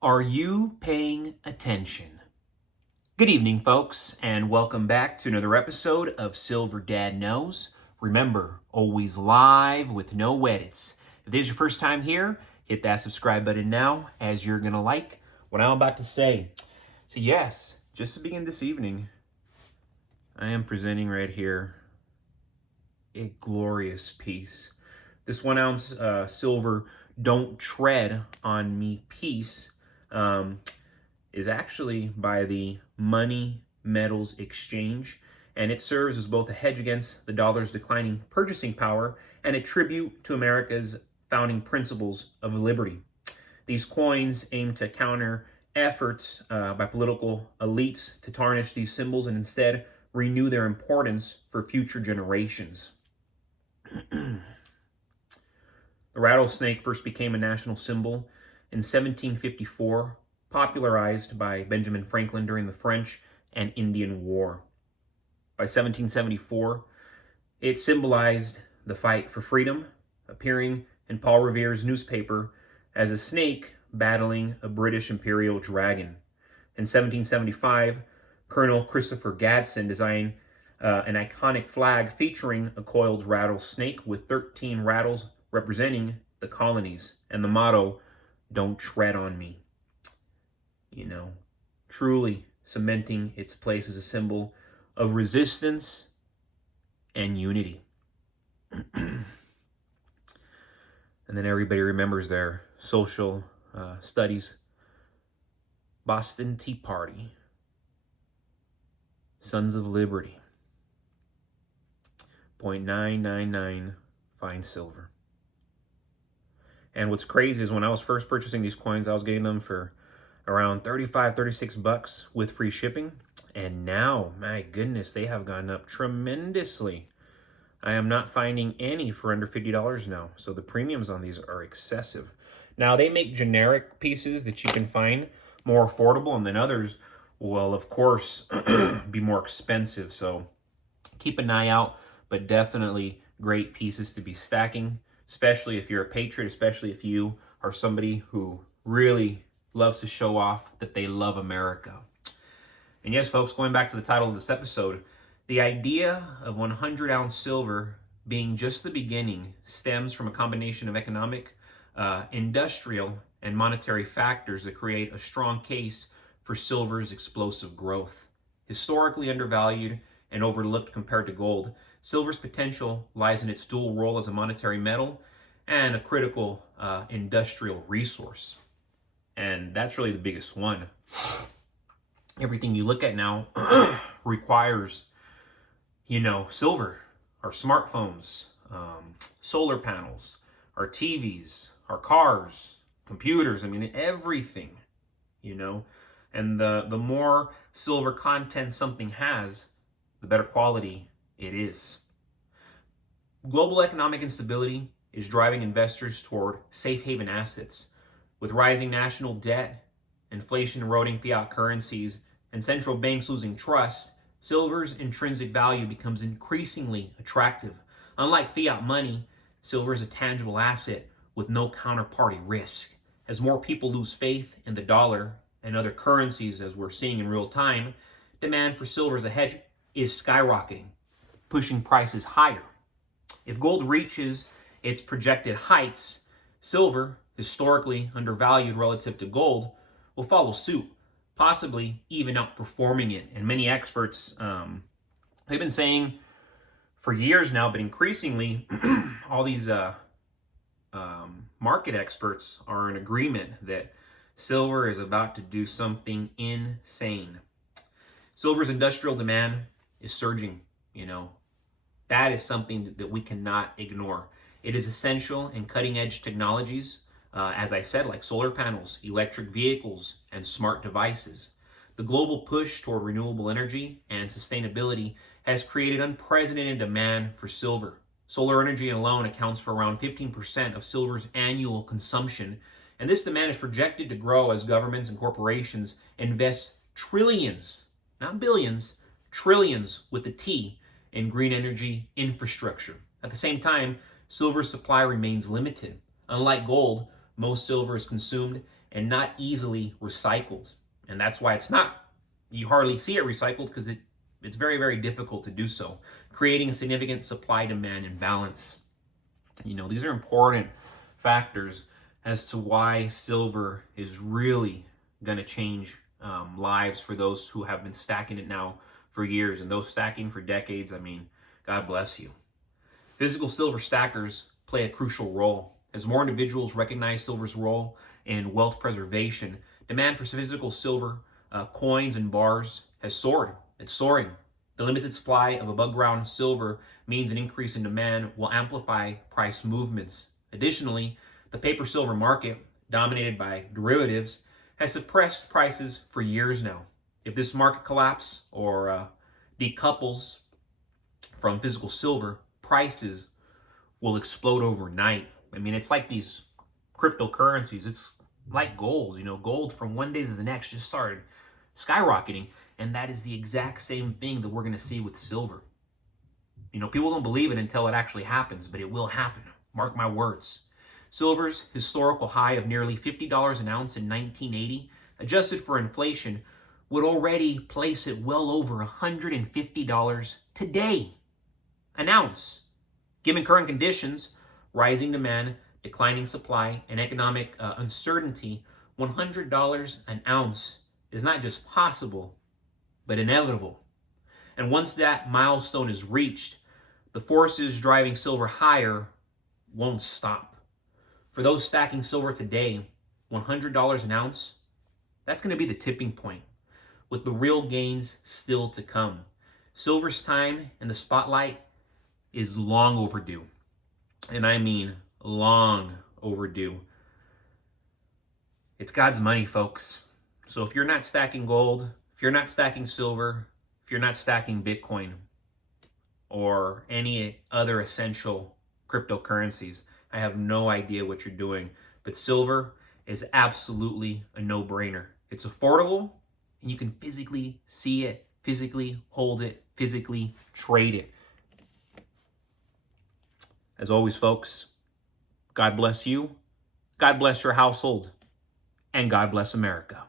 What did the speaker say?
Are you paying attention? Good evening, folks, and welcome back to another episode of Silver Dad Knows. Remember, always live with no edits. If this is your first time here, hit that subscribe button now, as you're going to like what I'm about to say. So yes, just to begin this evening, I am presenting right here a glorious piece. This 1 ounce silver Don't Tread on Me piece is actually by the Money Metals Exchange, and it serves as both a hedge against the dollar's declining purchasing power and a tribute to America's founding principles of liberty. These coins aim to counter efforts by political elites to tarnish these symbols and instead renew their importance for future generations. The rattlesnake first became a national symbol in 1754, popularized by Benjamin Franklin during the French and Indian War. By 1774, it symbolized the fight for freedom, appearing in Paul Revere's newspaper as a snake battling a British imperial dragon. In 1775, Colonel Christopher Gadsden designed an iconic flag featuring a coiled rattlesnake with 13 rattles representing the colonies, and the motto, "Don't tread on me." Truly cementing its place as a symbol of resistance and unity. And then everybody remembers their social studies Boston Tea Party, Sons of Liberty, 0.999 fine silver. And what's crazy is when I was first purchasing these coins, I was getting them for around $35-36 with free shipping. And now, my goodness, they have gone up tremendously. I am not finding any for under $50 now. So the premiums on these are excessive. Now, they make generic pieces that you can find more affordable, and then others will, of course, be more expensive. So keep an eye out, but definitely great pieces to be stacking, especially if you're a patriot, especially if you are somebody who really loves to show off that they love America. And yes, folks, going back to the title of this episode, the idea of 100-ounce silver being just the beginning stems from a combination of economic, industrial, and monetary factors that create a strong case for silver's explosive growth. Historically undervalued and overlooked compared to gold, silver's potential lies in its dual role as a monetary metal and a critical industrial resource. And that's really the biggest one. Everything you look at now requires, silver. Our smartphones, solar panels, our TVs, our cars, computers. I mean, everything, And the more silver content something has, the better quality it is. Global economic instability is driving investors toward safe haven assets. With rising national debt, inflation eroding fiat currencies, and central banks losing trust, silver's intrinsic value becomes increasingly attractive. Unlike fiat money, silver is a tangible asset with no counterparty risk. As more people lose faith in the dollar and other currencies, as we're seeing in real time, demand for silver as a hedge is skyrocketing, pushing prices higher. If gold reaches its projected heights, silver, historically undervalued relative to gold, will follow suit, possibly even outperforming it. And many experts, they've been saying for years now, but increasingly, all these market experts are in agreement that silver is about to do something insane. Silver's industrial demand is surging, That is something that we cannot ignore. It is essential in cutting-edge technologies, as I said, like solar panels, electric vehicles, and smart devices. The global push toward renewable energy and sustainability has created unprecedented demand for silver. Solar energy alone accounts for around 15% of silver's annual consumption, and this demand is projected to grow as governments and corporations invest trillions, not billions, trillions with a T, in green energy infrastructure. At the same time, silver supply remains limited. Unlike gold, most silver is consumed and not easily recycled. And that's why you hardly see it recycled, because it's very, very difficult to do so, creating a significant supply-demand imbalance. These are important factors as to why silver is really going to change lives for those who have been stacking it now for years, and those stacking for decades. I mean, God bless you. Physical silver stackers play a crucial role. As more individuals recognize silver's role in wealth preservation, demand for physical silver coins and bars has soared. It's soaring. The limited supply of above ground silver means an increase in demand will amplify price movements. Additionally, the paper silver market, dominated by derivatives, has suppressed prices for years now. If this market collapse or decouples from physical silver, prices will explode overnight. I mean, it's like these cryptocurrencies. It's like gold. Gold from one day to the next just started skyrocketing. And that is the exact same thing that we're going to see with silver. People don't believe it until it actually happens, but it will happen. Mark my words. Silver's historical high of nearly $50 an ounce in 1980, adjusted for inflation, would already place it well over $150 today an ounce. Given current conditions, rising demand, declining supply, and economic uncertainty, $100 an ounce is not just possible, but inevitable. And once that milestone is reached, the forces driving silver higher won't stop. For those stacking silver today, $100 an ounce, that's going to be the tipping point, with the real gains still to come. Silver's time in the spotlight is long overdue. And I mean long overdue. It's God's money, folks. So if you're not stacking gold, if you're not stacking silver, if you're not stacking Bitcoin or any other essential cryptocurrencies, I have no idea what you're doing. But silver is absolutely a no-brainer. It's affordable, and you can physically see it, physically hold it, physically trade it. As always, folks, God bless you, God bless your household, and God bless America.